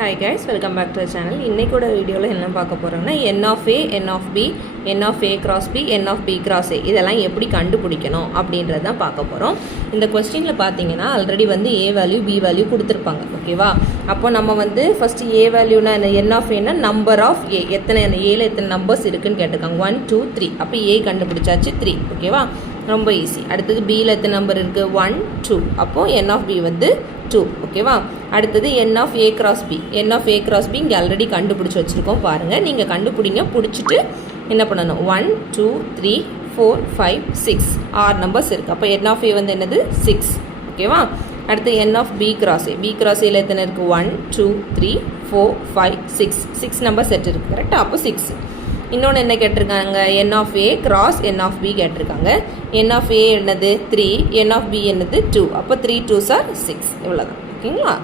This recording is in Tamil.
Hi guys, welcome back to the channel. இன்னைக்கோட வீடியோல என்ன பார்க்க போறோம்னா n of a, n of b, n of a cross b, n of b cross a இதெல்லாம் எப்படி கண்டுபிடிக்கணும் அப்படின்றத தான் பார்க்க போறோம். இந்த क्वेश्चनல பாத்தீங்கன்னா ஆல்ரெடி வந்து a வேல்யூ b வேல்யூ கொடுத்திருப்பாங்க. ஓகேவா? அப்போ நம்ம வந்து first a வேல்யூனா n of a னா நம்பர் ஆஃப் a எத்தனை a ல எத்தனை நம்பர்ஸ் இருக்குன்னு கேட்டிருக்காங்க. 1 2 3. அப்ப a கண்டுபிடிச்சாச்சு 3. ஓகேவா? ரொம்ப ஈஸி. அடுத்து b ல எத்தனை நம்பர் இருக்கு 1 2. அப்போ n of b வந்து 2. ஓகேவா? அடுத்தது n of a cross b. n of a cross b இங்கே ஆல்ரெடி கண்டுபிடிச்சி வச்சுருக்கோம் பாருங்கள். நீங்கள் கண்டுபிடிங்க, பிடிச்சிட்டு என்ன பண்ணணும் 1 2 3 4 5 6 6 நம்பர்ஸ் இருக்குது. அப்போ n of a வந்து என்னது 6. ஓகேவா? அடுத்து n of b cross a. b cross a எத்தனை இருக்குது 1 2 3 4 5 6 6 நம்பர் செட் இருக்குது. கரெக்டாக? அப்போ 6. இன்னொன்று என்ன கேட்டிருக்காங்க n of a cross n of b கேட்டிருக்காங்க. n of a என்னது 3, n of b என்னது 2. அப்போ 3 2s are 6. இவ்வளோதான். ஓகேங்களா?